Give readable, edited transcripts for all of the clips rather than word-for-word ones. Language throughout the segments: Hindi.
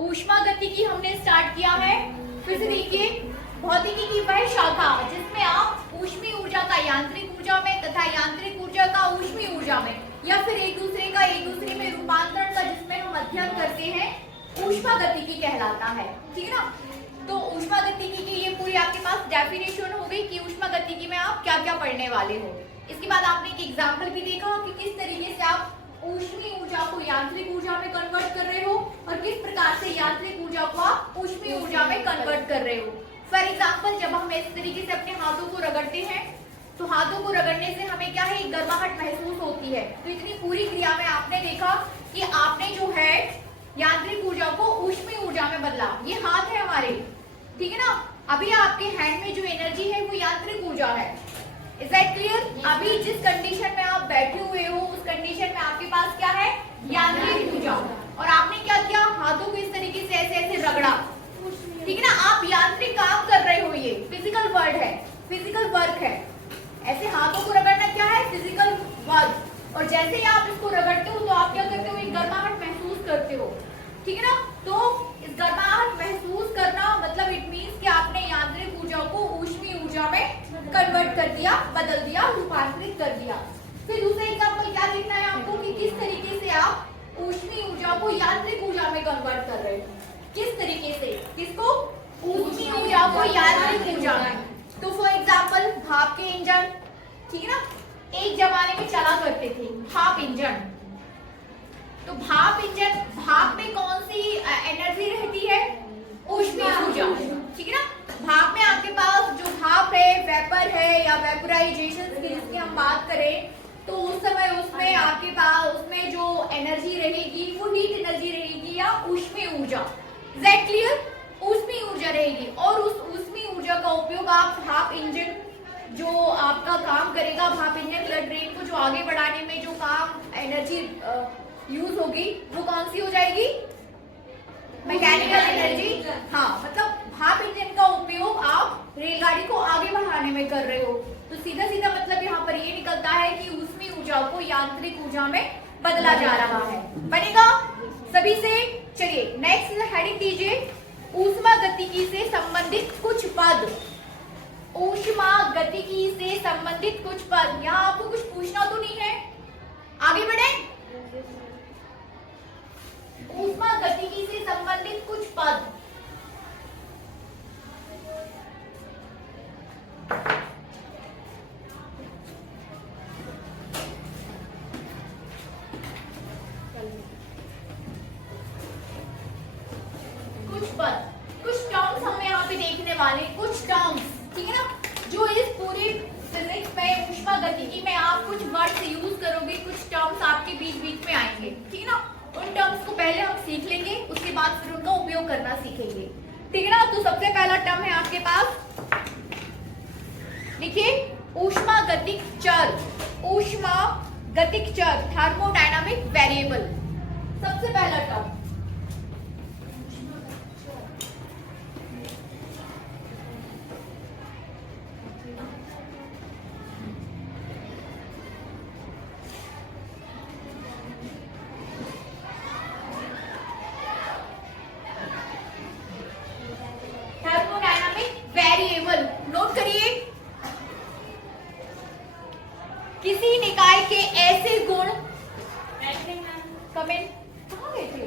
ऊष्मागतिकी हमने स्टार्ट किया है। फिर से देखिए, भौतिकी की वह शाखा जिसमें आप ऊष्मीय ऊर्जा का यांत्रिक ऊर्जा में तथा यांत्रिक ऊर्जा का ऊष्मीय ऊर्जा में या फिर एक दूसरे में रूपांतरण का जिसमें हम अध्ययन करते हैं, ऊष्मागतिकी कहलाता है। ठीक है ना। तो ऊष्मागतिकी की ये पूरी आपके पास डेफिनेशन हो गई कि ऊष्मागतिकी में आप क्या क्या पढ़ने वाले हो। इसके बाद आपने एक एग्जाम्पल भी देखा कि किस तरीके से आप ऊष्मीय ऊर्जा को यांत्रिक ऊर्जा में कन्वर्ट कर रहे हो और किस प्रकार से यांत्रिक ऊर्जा को आप ऊष्मीय ऊर्जा में कन्वर्ट कर रहे हो। फॉर एग्जाम्पल, जब हम इस तरीके से अपने हाथों को रगड़ते हैं तो हाथों को रगड़ने से हमें क्या है, एक गर्माहट महसूस होती है। तो इतनी पूरी क्रिया में आपने देखा कि आपने जो है यांत्रिक ऊर्जा को ऊष्मीय ऊर्जा में बदला। ये हाथ है हमारे, ठीक है ना। अभी आपके हैंड में जो एनर्जी है वो यांत्रिक ऊर्जा है। Is that clear? अभी जिस कंडीशन में आप बैठे हुए हो उस कंडीशन में आपके पास क्या है, यांत्रिक ऊर्जा। और आपने क्या किया, हाथों को इस तरीके से ऐसे ऐसे रगड़ा, ठीक है ना। आप यांत्रिक काम कर रहे हो, ये फिजिकल वर्ड है, फिजिकल वर्क है। ऐसे हाथों को रगड़ना क्या है, फिजिकल वर्क। और जैसे ही आप इसको रगड़ते हो तो आप क्या करते हो, एक गर्माहट महसूस करते हो, ठीक है ना। तो इस गर्माहट महसूस करना मतलब इट मींस कि आपने यांत्रिक ऊर्जा को ऊष्मीय ऊर्जा में कन्वर्ट कर दिया, बदल दिया, रूपांतरित कर दिया। फिर दूसरा एग्जांपल क्या देखना है आपको कि किस तरीके से आप ऊष्मीय ऊर्जा को यांत्रिक ऊर्जा में कन्वर्ट कर रहे हो। किस तरीके से, किसको, ऊष्मीय ऊर्जा को यांत्रिक ऊर्जा में। तो फॉर एग्जांपल भाप के इंजन, ठीक है ना, एक जमाने में चला करते थे भाप इंजन। तो भाप इंजन, भाप में कौन सी एनर्जी रहती है, ऊष्मीय ऊर्जा, ठीक है ना। भाप में आपके पास जो भाप है, वेपर है या वेपोराइजेशन की जिसकी हम बात करें तो उस समय उसमें आपके पास उसमें जो एनर्जी रहेगी वो हीट एनर्जी रहेगी या ऊष्मीय ऊर्जा। That clear? ऊष्मीय ऊर्जा रहेगी। और उस ऊष्मीय ऊर्जा का उपयोग आप भाप इंजन जो आपका काम करेगा, भाप इंजन ब्लड ट्रेन को जो आगे बढ़ाने में जो काम एनर्जी यूज होगी वो कौन सी हो जाएगी, मैकेनिकल एनर्जी। हाँ, मतलब भाप इंजन का उपयोग आप रेलगाड़ी को आगे बढ़ाने में कर रहे हो। तो सीधा सीधा मतलब यहाँ पर ये निकलता है कि ऊष्मीय ऊर्जा को यांत्रिक ऊर्जा में बदला जा रहा है। बनेगा सभी से? चलिए नेक्स्ट हेडिंग दीजिए, ऊष्मागतिकी से संबंधित कुछ पद। ऊष्मागतिकी से संबंधित कुछ पद। यहाँ आपको कुछ पूछना तो नहीं है, आगे बढ़े। ऊष्मागतिकी से संबंधित कुछ पद। कुछ पद, कुछ टर्म्स हम यहाँ पे देखने वाले, कुछ टर्म्स, ठीक है ना, जो इस पूरी फिजिक्स में ऊष्मागतिकी में आप कुछ वर्ड्स यूज करोगे, कुछ टर्म्स आपके बीच बीच में आएंगे, ठीक है ना। उन टर्म्स को पहले हम सीख लेंगे, उसके बाद फिर उनका उपयोग करना सीखेंगे, ठीक है ना। तो सबसे पहला टर्म है आपके पास, देखिए, ऊष्मागतिक चर। ऊष्मागतिक चर, थर्मोडायनामिक वेरिएबल, सबसे पहला टर्म। नोट करिए, किसी निकाय के ऐसे गुण, कमेंट कहाँ गए थे,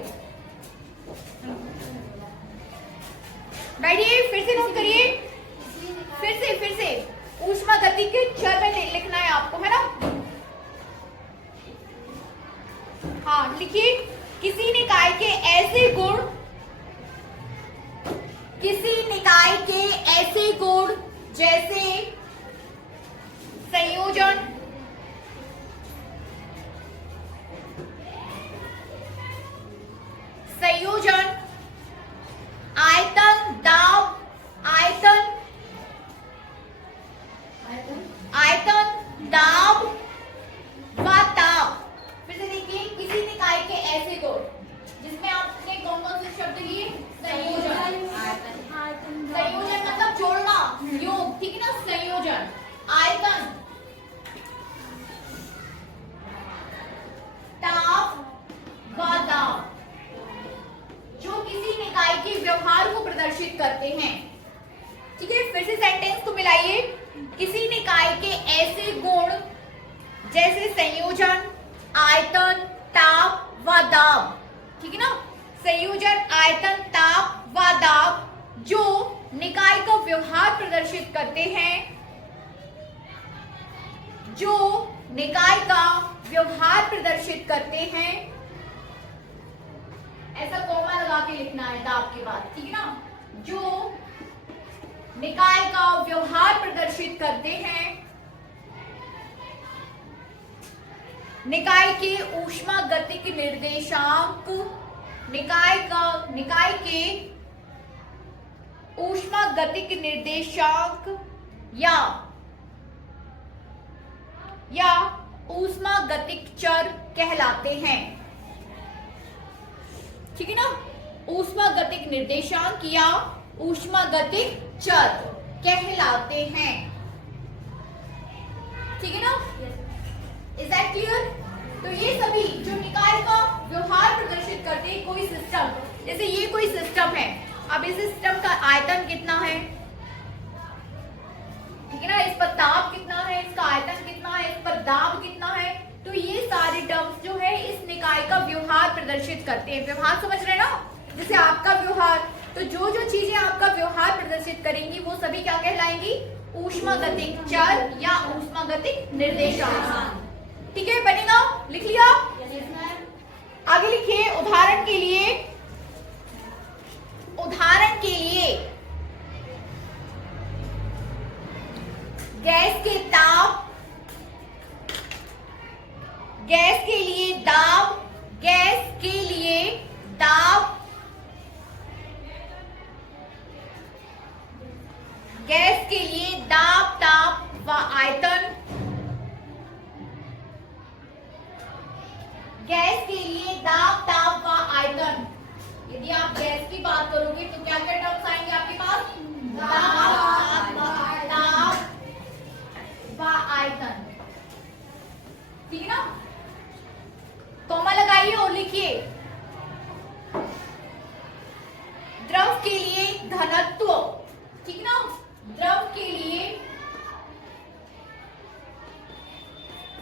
बैठिए, फिर से नोट करिए, फिर से ऊष्मागतिकी के चर में लिखना है आपको, है ना। हाँ लिखिए, किसी निकाय के ऐसे गुण, किसी निकाय के ऐसे गुण जैसे संयोजन, आयतन, दाब, दाब व ताप। फिर से देखिए, किसी निकाय के ऐसे गुण जिसमें आपने कौन कौन से शब्द लिए, संयोजन मतलब जोड़ना, योग, ठीक है ना, संयोजन, आयतन, ताप व दाब। जो किसी निकाय के व्यवहार को प्रदर्शित करते हैं। ठीक है, फिर से सेंटेंस को मिलाइए। किसी निकाय के ऐसे गुण जैसे संयोजन, आयतन, ताप व दाब, ठीक है ना, संयोजन, आयतन, ताप व दाब जो निकाय का व्यवहार प्रदर्शित करते हैं, जो निकाय का व्यवहार प्रदर्शित करते हैं, ऐसा कॉमा लगा के लिखना है दाब के बाद, ठीक है ना, जो निकाय का व्यवहार प्रदर्शित करते हैं, निकाय के ऊष्मागतिक निर्देशांक, निकाय के ऊष्मागतिक निर्देशांक या ऊष्मागतिक चर कहलाते हैं। ठीक है ना, ऊष्मागतिक निर्देशांक या ऊष्मागतिक चर कहलाते हैं। ठीक है ना, इज दैट क्लियर? तो ये सभी जो निकाय का व्यवहार प्रदर्शित करते हैं, कोई सिस्टम, जैसे ये कोई सिस्टम है, अब इस सिस्टम का आयतन कितना है, ठीक है ना, इस पर ताप कितना है, इसका आयतन कितना है, इस पर दाब कितना है, तो ये सारे टर्म्स जो है इस निकाय का व्यवहार प्रदर्शित करते हैं। व्यवहार समझ रहे हैं ना, जैसे आपका व्यवहार, तो जो जो चीजें आपका व्यवहार प्रदर्शित करेंगी वो सभी क्या कहलाएंगी, ऊष्मागतिक चर या ऊष्मागतिक निर्देशांक। ठीक है, बनेगा, लिख लिया? आगे लिखिए, उदाहरण के लिए गैस के ताप, गैस के लिए दाब, गैस के लिए दाब, गैस के लिए दाब, ताप व आयतन, गैस के लिए दाब, ताप व आयतन। यदि आप गैस की बात करोगे तो क्या क्या टर्म्स आएंगे आपके पास, दाब, ताप व आयतन। ठीक है ना, कॉमा लगाइए और लिखिए, द्रव के लिए घनत्व, ठीक ना, द्रव के लिए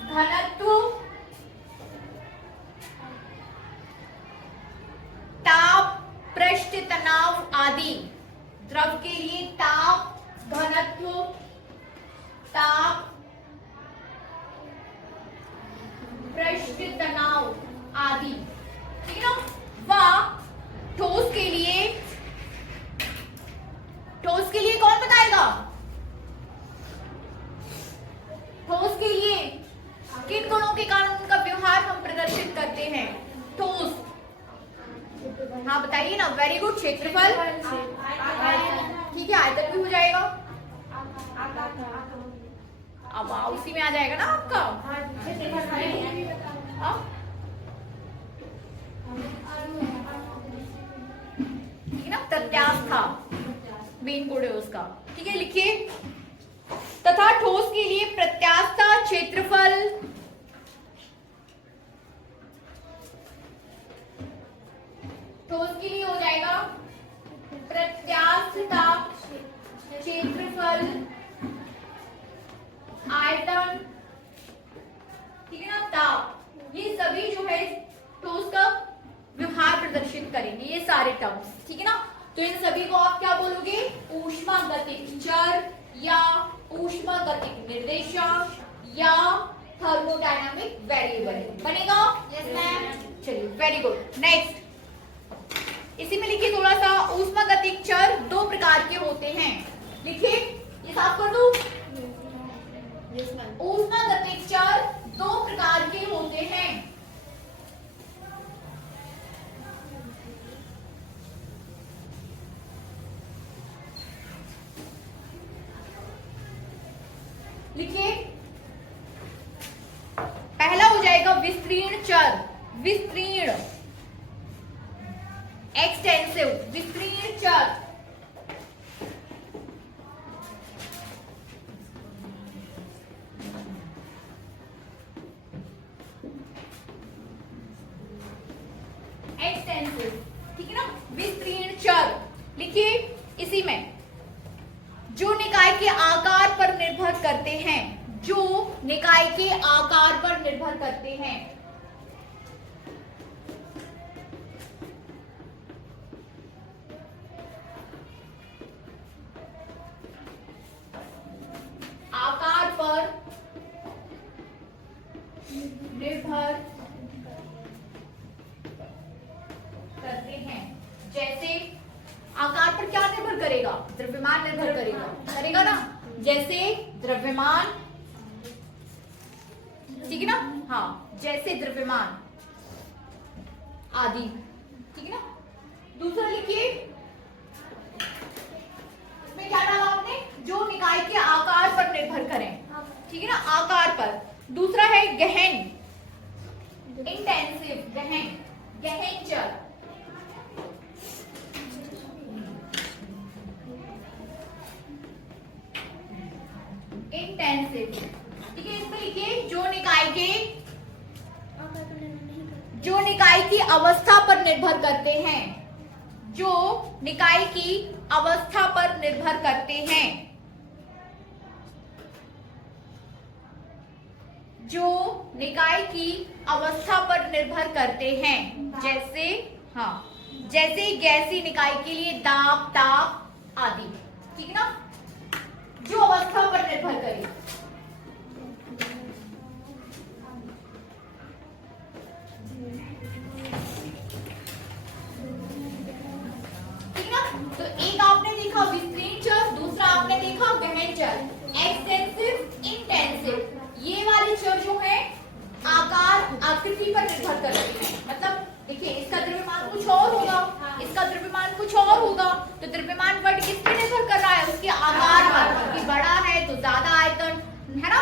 घनत्व, ताप, पृष्ठ तनाव आदि, द्रव के लिए ताप, घनत्व, ताप, पृष्ठ तनाव आदि, ठीक है ना, व ठोस के लिए, ठोस के लिए कौन बताएगा, ठोस के लिए किन गुणों के कारण उनका व्यवहार हम प्रदर्शित करते हैं, ठोस, हाँ बताइए ना, वेरी गुड, क्षेत्रफल, ठीक है, आयतन भी हो जाएगा, अब उसी में आ जाएगा ना आपका, ठीक है ना, प्रत्यास्था मेन कोड है उसका। ठीक है, लिखिए, तथा ठोस के लिए प्रत्यास्था क्षेत्रफल, ठोस के लिए हो जाएगा प्रत्यास्था क्षेत्रफल, आयतन, ठीक है ना, ताप, ये सभी जो है ठोस का व्यवहार प्रदर्शित करेंगे, ये सारे टर्म्स। ठीक है ना, तो इन सभी को आप क्या बोलोगे, ऊष्मागतिक चर या ऊष्मागतिक निर्देशांक या थर्मोडायनामिक वेरिएबल बनेगा। यस मैम, चलिए वेरी गुड। नेक्स्ट इसी में लिखिए थोड़ा सा, ऊष्मागतिक चर दो प्रकार के होते हैं, लिखिए, ये साफ कर दूं। ऊष्मागतिक चर दो प्रकार के होते हैं, लिखिए, पहला हो जाएगा विस्तीर्ण चर, विस्तीर्ण, एक्सटेंसिव, विस्तीर्ण चर, एक्सटेंसिव, ठीक है ना, विस्तीर्ण चर। निकाय के आकार पर निर्भर करते हैं। आकार पर निर्भर करते हैं। जैसे आकार पर क्या निर्भर करेगा? द्रव्यमान निर्भर करेगा ना। जैसे द्रव्यमान, ठीक है ना, हाँ, जैसे द्रव्यमान आदि, ठीक है ना। दूसरा लिखिए, इसमें क्या डाला आपने? जो निकाय के आकार पर निर्भर करें, ठीक है ना, आकार पर। दूसरा है गहन, इंटेंसिव, गहन चर। इंटेंसिव, ठीक है। इसमें लिखिए जो निकाय की अवस्था पर निर्भर करते हैं, जो निकाय की अवस्था पर निर्भर करते हैं, जो निकाय की अवस्था पर निर्भर करते हैं। जैसे, हाँ, जैसे गैसीय निकाय के लिए दाब, ताप आदि, ठीक है ना, जो अवस्था पर निर्भर करे। ठीक ना। तो एक आपने देखा विस्तीर्ण चर, दूसरा आपने देखा गहन चर, एक्सटेंसिव, इंटेंसिव। ये वाले चर जो है आकार, आकृति पर निर्भर करते हैं। मतलब देखिए, इसका द्रव्यमान कुछ और होगा, इसका द्रव्यमान कुछ और होगा, तो द्रव्यमान वर्ड किस पे निर्भर कर रहा है? उसके आकार पर। कि बड़ा है तो ज्यादा आयतन, है ना।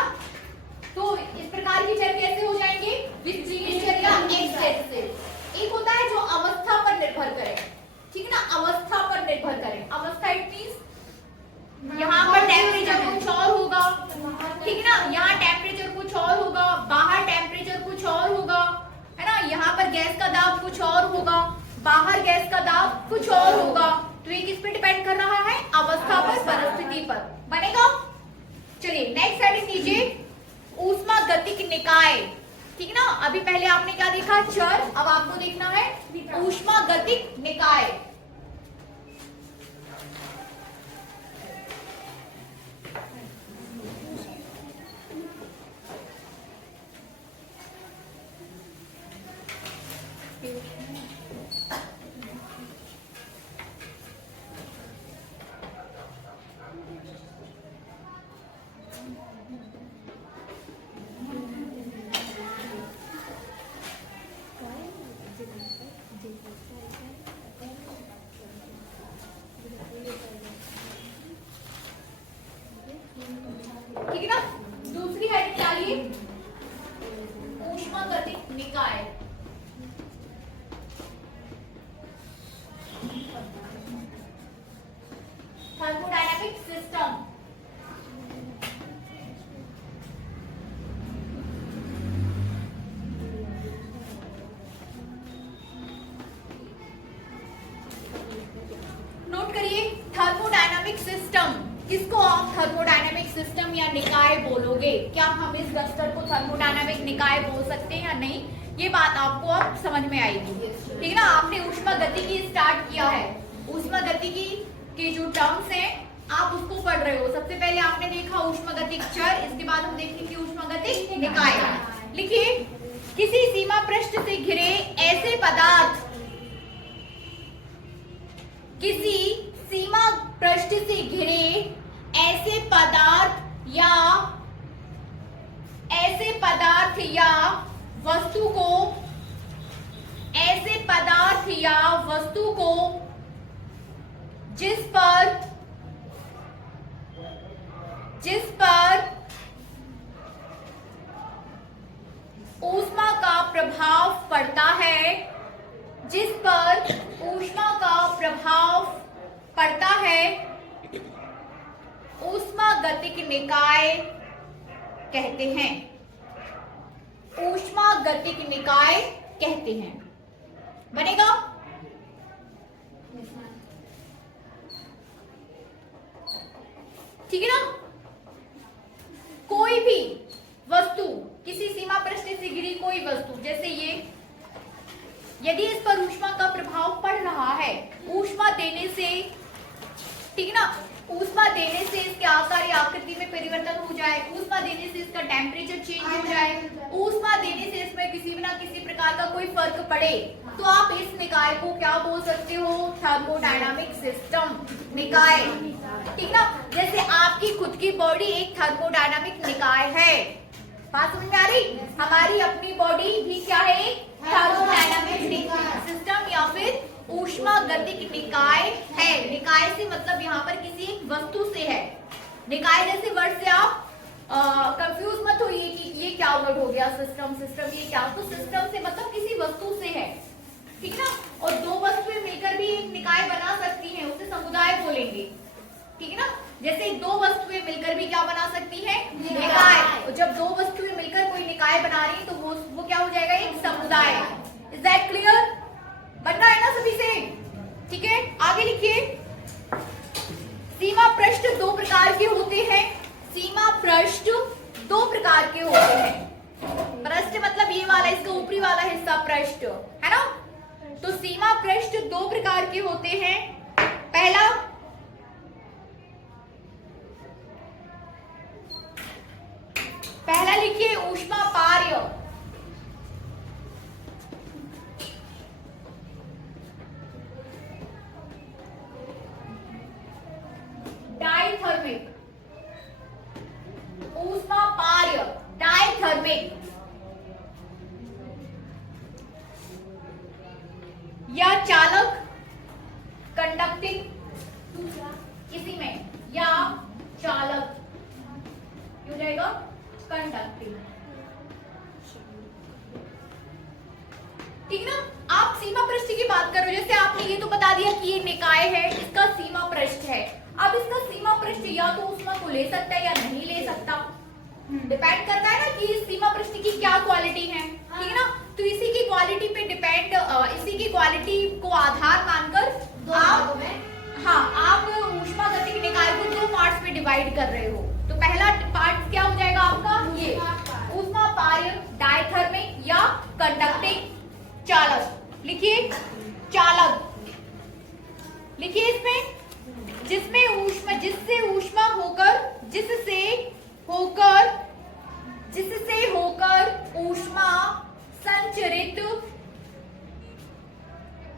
तो इस प्रकार के चर कैसे हो जाएंगे? विस्तीर्ण चर या एक्सटेंसिव। एक होता है जो अवस्था पर निर्भर करे, ठीक है ना, अवस्था पर निर्भर करे। अवस्था इट मींस यहाँ पर टेम्परेचर कुछ और होगा, ठीक है ना, यहाँ टेम्परेचर कुछ और होगा, बाहर टेम्परेचर कुछ और होगा, है ना, यहाँ पर गैस का दाब कुछ और होगा, बाहर गैस का दाब कुछ और होगा। तो ये किस पे डिपेंड कर रहा है? अवस्था पर, परिस्थिति पर। बनेगा? चलिए नेक्स्ट हेडिंग लीजिए, ऊष्मागतिक निकाय, ठीक है ना। अभी पहले आपने क्या देखा? चर। अब आपको देखना है ऊष्मागतिक निकाय। ठीक है ना। दूसरी हेडिंग डालिए, ऊष्मागतिक निकाय। Thermodynamic system. नोट करिए, थर्मोडायनामिक सिस्टम। किसको आप थर्मोडायनामिक सिस्टम या निकाय बोलोगे? क्या हम इस रस्टर को थर्मोडायनामिक निकाय बोल सकते हैं या नहीं? ये बात आपको अब समझ में आएगी, ठीक है ना। आपने ऊष्मागतिकी स्टार्ट किया है, ऊष्मागतिकी के जो टर्म्स हैं आप उसको पढ़ रहे हो। सबसे पहले आपने देखा ऊष्मागतिक चर, इसके बाद हम देखेंगे ऊष्मागतिक निकाय। लिखिए, किसी सीमा पृष्ठ से घिरे ऐसे पदार्थ, किसी सीमा पृष्ठ से घिरे ऐसे पदार्थ या वस्तु को, ऐसे पदार्थ या वस्तु को जिस पर ऊष्मा का प्रभाव पड़ता है, जिस पर ऊष्मा का प्रभाव पड़ता है, ऊष्मागतिक निकाय कहते हैं। ऊष्मागतिक निकाय कहते हैं। बनेगा? ठीक है ना। कोई भी यदि इस पर ऊष्मा का प्रभाव पड़ रहा है, ऊष्मा देने से, ठीक है ना, ऊष्मा देने से इसके आकार या आकृति में परिवर्तन हो जाए, ऊष्मा देने से इसका टेम्परेचर चेंज हो जाए, ऊष्मा देने से इसमें किसी ना किसी प्रकार का कोई फर्क पड़े, तो आप इस निकाय को क्या बोल सकते हो? थर्मोडायनामिक सिस्टम निकाय, ठीक ना। जैसे आपकी खुद की बॉडी एक थर्मोडायनामिक निकाय है, बात समझ में आ रही? हमारी अपनी बॉडी भी क्या है? थर्मोडायनामिक सिस्टम या फिर ऊष्मागतिक निकाय है। निकाय से मतलब यहाँ पर किसी एक वस्तु से है। निकाय जैसे वर्ड से आप कंफ्यूज मत होइए कि ये क्या वर्ड हो गया, सिस्टम, सिस्टम ये क्या, तो सिस्टम से मतलब किसी वस्तु से है, ठीक ना। और दो वस्तुएं मिलकर भी एक निकाय बना सकती हैं, उसे समुदाय बोलेंगे, ठीक है ना। जैसे दो वस्तुएं मिलकर भी क्या बना सकती हैं? निकाय। और जब दो वस्तुएं मिलकर कोई निकाय बना रही तो वो क्या हो जाएगा? एक समुदाय। Is that clear? बनना है ना सभी से? ठीक है, आगे लिखिए। सीमा पृष्ठ दो प्रकार के होते हैं। सीमा पृष्ठ दो प्रकार के होते हैं। पृष्ठ मतलब ये वाला, इसका ऊपरी वाला हिस्सा पृष्ठ है ना। तो सीमा पृष्ठ दो प्रकार के होते हैं। पहला लिखिए ऊष्मा पार्य। डायथर्मिक, ऊष्मा पार्य, डायथर्मिक या चालक, कंडक्टिंग, इसी में या चालक हो जाएगा कंडक्टिंग, ठीक ना। आप सीमा पृष्ठ की बात करो, जैसे आपने ये तो बता दिया कि ये निकाय है, इसका सीमा पृष्ठ है। अब इसका सीमा पृष्ठ या तो ऊष्मा को ले सकता है या नहीं ले सकता, डिपेंड करता है ना कि इस सीमा पृष्ठ की क्या क्वालिटी है, ठीक है ना। तो इसी की क्वालिटी पे डिपेंड, इसी की क्वालिटी को आधार मानकर आप ऊष्मागतिक निकाय को दो पार्ट्स में डिवाइड कर रहे हो। तो पहला पार्ट क्या हो जाएगा आपका? ये ऊष्मा पार्य, डायथर्मिक या कंडक्टिंग, चालक। लिखिए चालक, लिखिए इसमें जिसमें ऊष्मा, जिससे ऊष्मा होकर, जिससे होकर ऊष्मा संचरित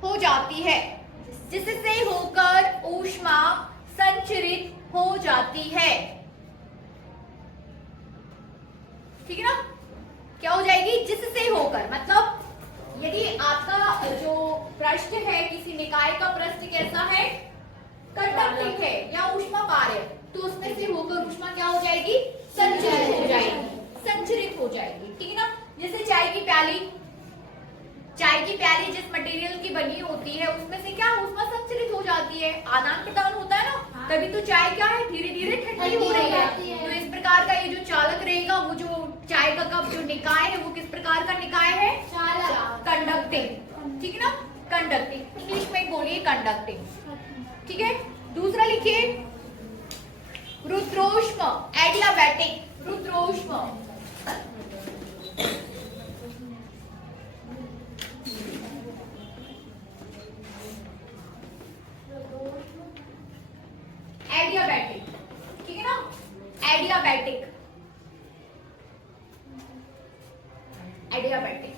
हो जाती है, जिससे होकर ऊष्मा संचरित हो जाती है, ठीक है ना। क्या हो जाएगी? जिससे होकर, मतलब यदि आपका जो पृष्ठ है, किसी निकाय का पृष्ठ कैसा है? कंडक्टिंग है या ऊष्मा पार्य, तो उसमें से होकर ऊष्मा क्या हो जाएगी? संचरित हो जाएगी, संचरित हो जाएगी, ठीक है ना। जैसे चाय की प्याली, चाय की प्याली जिस मटेरियल की बनी होती है उसमें से क्या ऊष्मा संचरित हो जाती है, आदान प्रदान होता है ना, तभी तो चाय क्या है? धीरे धीरे ठंडी हो रही है। तो इस प्रकार का ये जो चालक रहेगा, वो जो चाय का कप जो निकाय है, वो किस प्रकार का निकाय है? चालक, कंडक्टिंग, ठीक है ना, कंडक्टिंग। इंग्लिश में बोलिए कंडक्टिंग, ठीक है। दूसरा लिखिए रुद्रोष्म, एडियाबैटिक, रुद्रोष्म, एडियाबैटिक, ठीक है ना, एडियाबैटिक, एडियाबैटिक,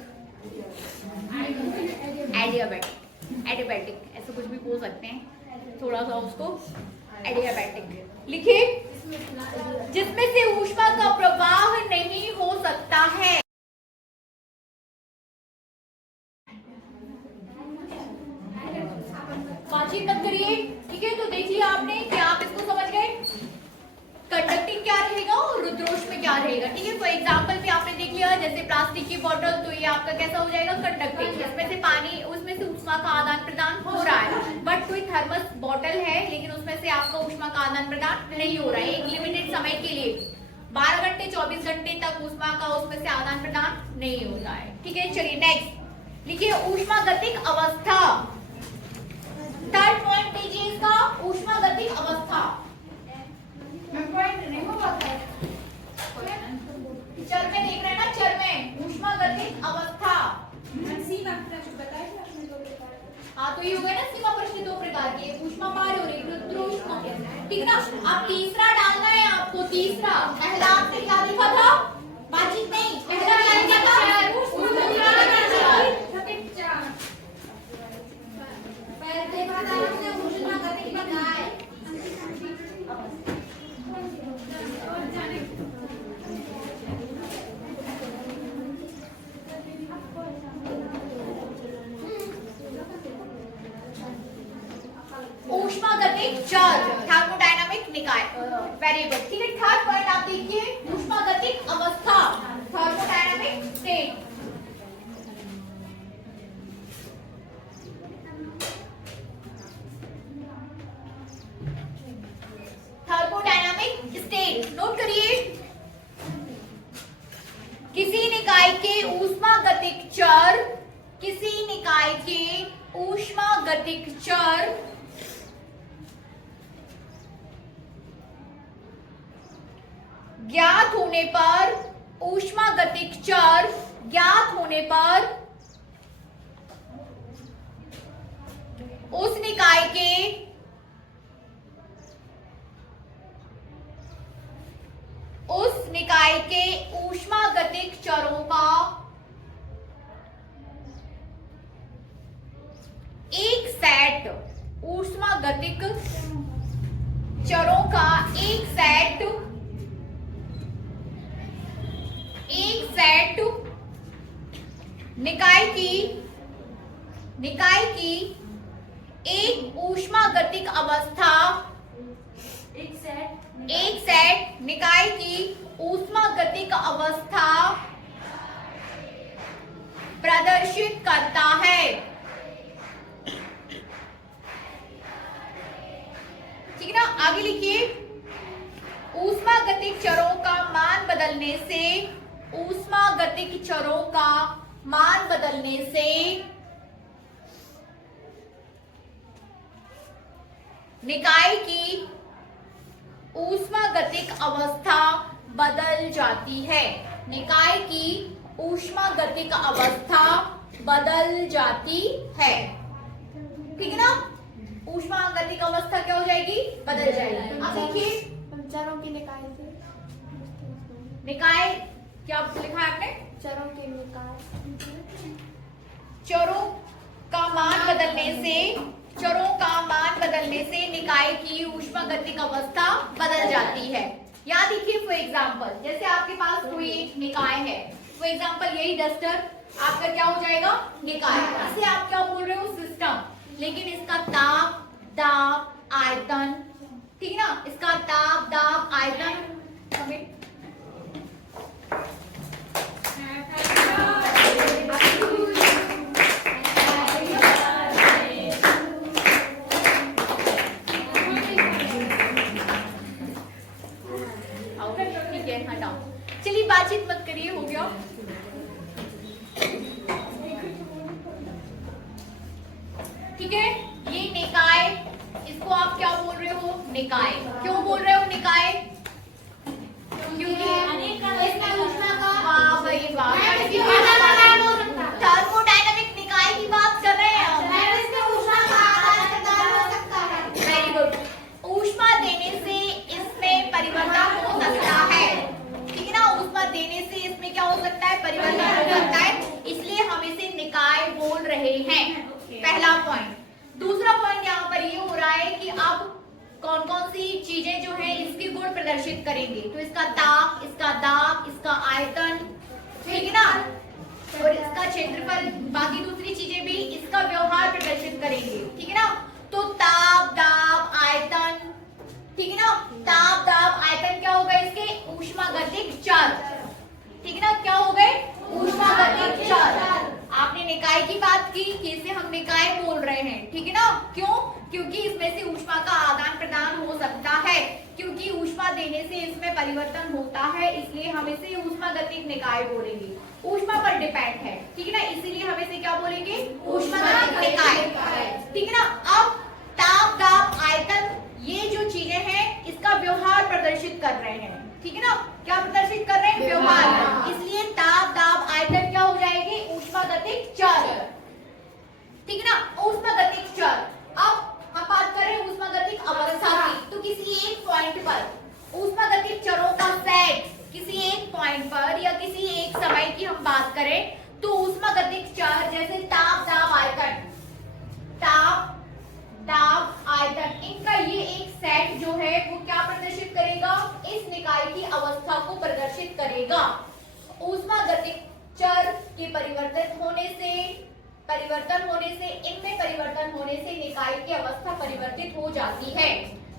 एडियाबैटिक, एडियाबैटिक, ऐसा कुछ भी बोल सकते हैं, थोड़ा सा उसको एडियाबैटिक लिखिए। जिसमें से ऊष्मा का प्रवाह नहीं हो सकता है। बातचीत मत करिए, ठीक है। तो देख लिया आपने कि आप इसको समझ गए, कंडक्टिंग क्या रहेगा और रुद्रोष्म क्या रहेगा, ठीक है। फॉर एग्जांपल भी आपने देख लिया, जैसे प्लास्टिक की बोतल, तो ये आपका कैसा हो जाएगा? कंडक्टिंग, इसमें से पानी, उसमें से ऊष्मा का आदान प्रदान हो रहा है। बट कोई थर्मस बोतल है, लेकिन उसमें से आपका ऊष्मा का आदान प्रदान नहीं हो रहा है, एक लिमिटेड समय के लिए, 12 घंटे 24 घंटे तक ऊष्मा का उसमें से आदान प्रदान नहीं होता है, ठीक है। चलिए नेक्स्ट लिखिए ऊष्मागतिक अवस्था। थर्ड पॉइंट लीजिए इसका, ऊष्मागतिक अवस्था। पॉइंट नहीं हो पाता है, चर में देख रहे हैं ना, चर में ऊष्मागतिक अवस्था। हाँ, तो ये हो गए ना सीमा प्रश्न दो प्रकार के, ऊष्मा पार और एक रुद्रोष्मा। ठीक ना। अब तीसरा डालना है आपको, तीसरा। पहला आपने क्या लिखा था? बातचीत नहीं, पहला क्या लिखा था? पहले देखा था आपने ऊष्मा गतिक बताए। ऊष्मागतिक चर, थर्मोडायनामिक निकाय, वेरिएबल। ठीक है। थर्ड पॉइंट आप देखिए, ऊष्मागतिक अवस्था, thermodynamic state. Thermodynamic state note करिए। किसी निकाय के ऊष्मागतिक चर, किसी निकाय के ऊष्मागतिक चर ज्ञात होने पर, ऊष्मागतिक चर ज्ञात होने पर उस निकाय के ऊष्मागतिक चरों का एक सेट, ऊष्मागतिक चरों का एक सेट निकाय की एक ऊष्मागतिक अवस्था, एक सेट निकाय की ऊष्मागतिक अवस्था प्रदर्शित करता है। ठीक है ना। आगे लिखिए, ऊष्मागतिक चरों का मान बदलने से, ऊष्मागतिक चरों का मान बदलने से निकाय की ऊष्मागतिक अवस्था बदल जाती है। निकाय की ऊष्मागतिक अवस्था बदल जाती है। ठीक है ना। ऊष्मागतिक अवस्था क्या हो जाएगी? बदल जाएगी। अब देखिए, चरों की निकाय से, निकाय क्या लिखा है आपने? चरों के निकाय, चरों का मान बदलने से, चरों का मान बदलने से निकाय की ऊष्मागतिक अवस्था बदल जाती है। याद देखिए, फॉर एग्जांपल, जैसे आपके पास कोई एक निकाय है, फॉर एग्जांपल यही डस्टर आपका क्या हो जाएगा? निकाय। इसे आप क्या बोल रहे हो? सिस्टम। लेकिन इसका ताप, दाब, आयतन, ठीक है ना, इसका ताप, दाब, आयतन ठीक है, हटाओ। चलिए बातचीत मत करिए, हो गया। ठीक है, ये निकाय, इसको आप क्या बोल रहे हो? निकाय। क्यों बोल रहे हो निकाय? क्योंकि इसमें ऊष्मा का, वाह भाई वाह, थर्मोडायनामिक निकाय की बात कर रहे हैं हम। इसमें ऊष्मा का आदान-प्रदान हो सकता है। Very good. ऊष्मा देने से इसमें परिवर्तन हो सकता है। ठीक है ना। ऊष्मा देने से इसमें क्या हो सकता है? परिवर्तन हो सकता है। इसलिए हम इसे निकाय बोल रहे हैं। पहला पॉइंट। दूसरा पॉइंट यहाँ पर ये हो रहा है कि अब कौन कौन सी चीजें जो है इसके गुण प्रदर्शित करेंगे। तो इसका ताप, इसका दाब, इसका आयतन, ठीक है ना, और इसका क्षेत्रफल, बाकी दूसरी चीजें भी इसका व्यवहार प्रदर्शित करेंगे। ठीक है ना। तो ताप, दाब, आयतन, ठीक है ना, ताप, दाब, आयतन क्या हो गए? इसके ऊष्मागतिक चर। ठीक है ना। क्या हो गए? ऊष्मागतिक चर। आपने निकाय की बात की कि इसे हम निकाय बोल रहे हैं। ठीक है ना। क्यों? क्योंकि इसमें से ऊष्मा का आदान प्रदान हो सकता है, क्योंकि ऊष्मा देने से इसमें परिवर्तन होता है, इसलिए हम इसे ऊष्मागतिक निकाय बोलेंगे। ऊष्मा पर डिपेंड है। ठीक है ना, इसीलिए हम इसे क्या बोलेंगे? ऊष्मागतिक निकाय। ठीक है ना। अब ताप, दाब, आयतन, ये जो चीजें हैं इसका व्यवहार प्रदर्शित कर रहे हैं। ठीक है ना। क्या प्रदर्शित कर रहे हैं? व्यवहार। इसलिए ताप, दाब, आयतन क्या हो जाएंगे? ऊष्मागतिक चर। ठीक है ना। ऊष्मागतिक चर, अब हम बात कर रहे हैं ऊष्मागतिक अवस्था की, तो किसी एक पॉइंट पर ऊष्मागतिक चरों का सेट, किसी एक पॉइंट पर या किसी एक समय की हम बात करें तो ऊष्मागतिक चर जैसे ताप, दाब, आयतन, ताप, दाब, आयतन, इनका ये एक सेट जो है वो क्या प्रदर्शित करेगा, इस निकाय की अवस्था को प्रदर्शित करेगा। ऊष्मागतिक चर के परिवर्तन होने से, इनमें परिवर्तन होने से निकाय की अवस्था परिवर्तित हो जाती है।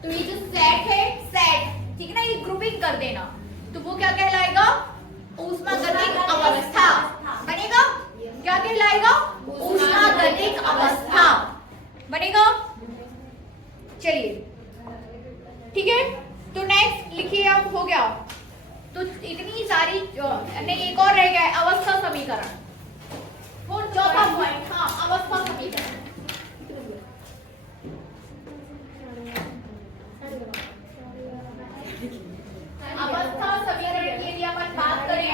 तो ये जो सेट है, सेट, ठीक है ना, ये ग्रुपिंग कर देना, तो वो क्या कहलाएगा, ऊष्मागतिक अवस्था बनेगा। क्या कहलाएगा, ऊष्मागतिक अवस्था बनेगा। चलिए ठीक है, तो नेक्स्ट लिखिए, अब हो गया। तो इतनी सारी नहीं, एक और रह गया है, अवस्था समीकरण। वो चौथा पॉइंट, हाँ, अवस्था समीकरण। अवस्था समीकरण के लिए अपन बात करें,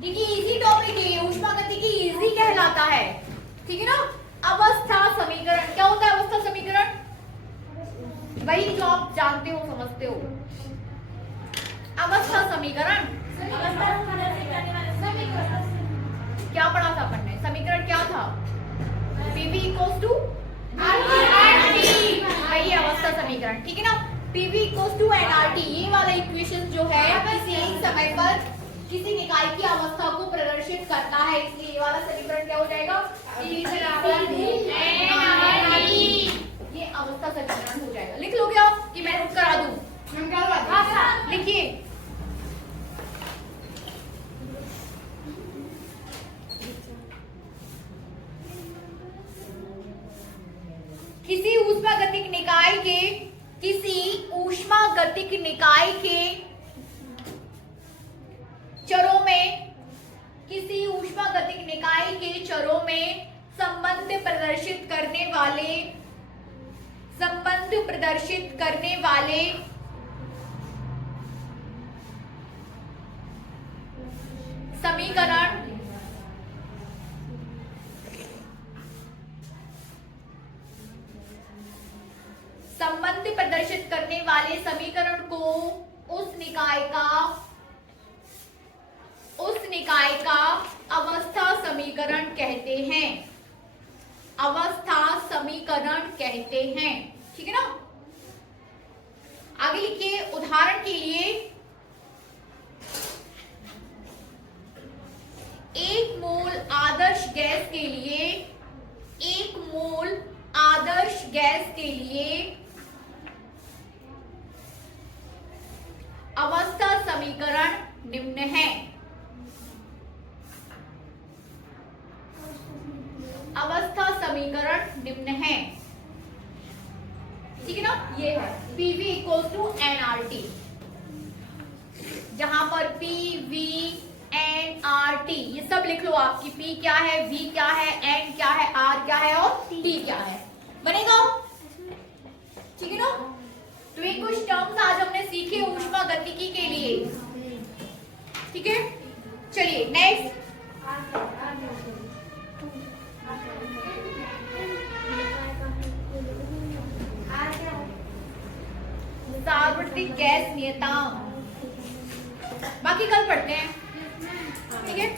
देखिए इजी टॉपिक है, ऊष्मागतिकी इजी कहलाता है, ठीक है ना। अवस्था समीकरण क्या होता है, अवस्था समीकरण वही जो आप जानते हो, समझते हो। अवस्था समीकरण, क्या पढ़ा था अपन ने, समीकरण क्या था, PV इक्वल्स टू NRT, वही अवस्था समीकरण, ठीक है ना। PV इक्वल्स टू NRT, ये वाला इक्वेशन जो है किसी एक समय पर किसी निकाय की अवस्था को प्रदर्शित करता है, इसलिए ये वाला समीकरण क्या हो जाएगा, ये अवस्था समीकरण हो जाएगा। लिख लोगे आप कि मैं नोट करा दूं, लिखिए। किसी ऊष्मागतिक निकाय के, किसी ऊष्मागतिक निकाय के चरों में, किसी ऊष्मागतिक निकाय के चरों में संबंध प्रदर्शित करने वाले समीकरण को उस निकाय का अवस्था समीकरण कहते हैं, अवस्था समीकरण कहते हैं, ठीक है ना। आगे लिखिए, उदाहरण के लिए 1 मोल आदर्श गैस के लिए, 1 मोल आदर्श गैस के लिए अवस्था समीकरण निम्न है। अवस्था समीकरण निम्न है, ठीक है ना। ये है PV इक्वल्स टू NRT, जहां पर PV NRT ये सब लिख लो आप कि P क्या है, V क्या है, N क्या है, R क्या है और T क्या है, बनेगा, ठीक है ना। तो ये कुछ टर्म्स आज हमने सीखे ऊष्मागतिकी के लिए, ठीक है। चलिए नेक्स्ट, सार्वत्रिक गैस नियतांक, बाकी कल पढ़ते हैं, ठीक है।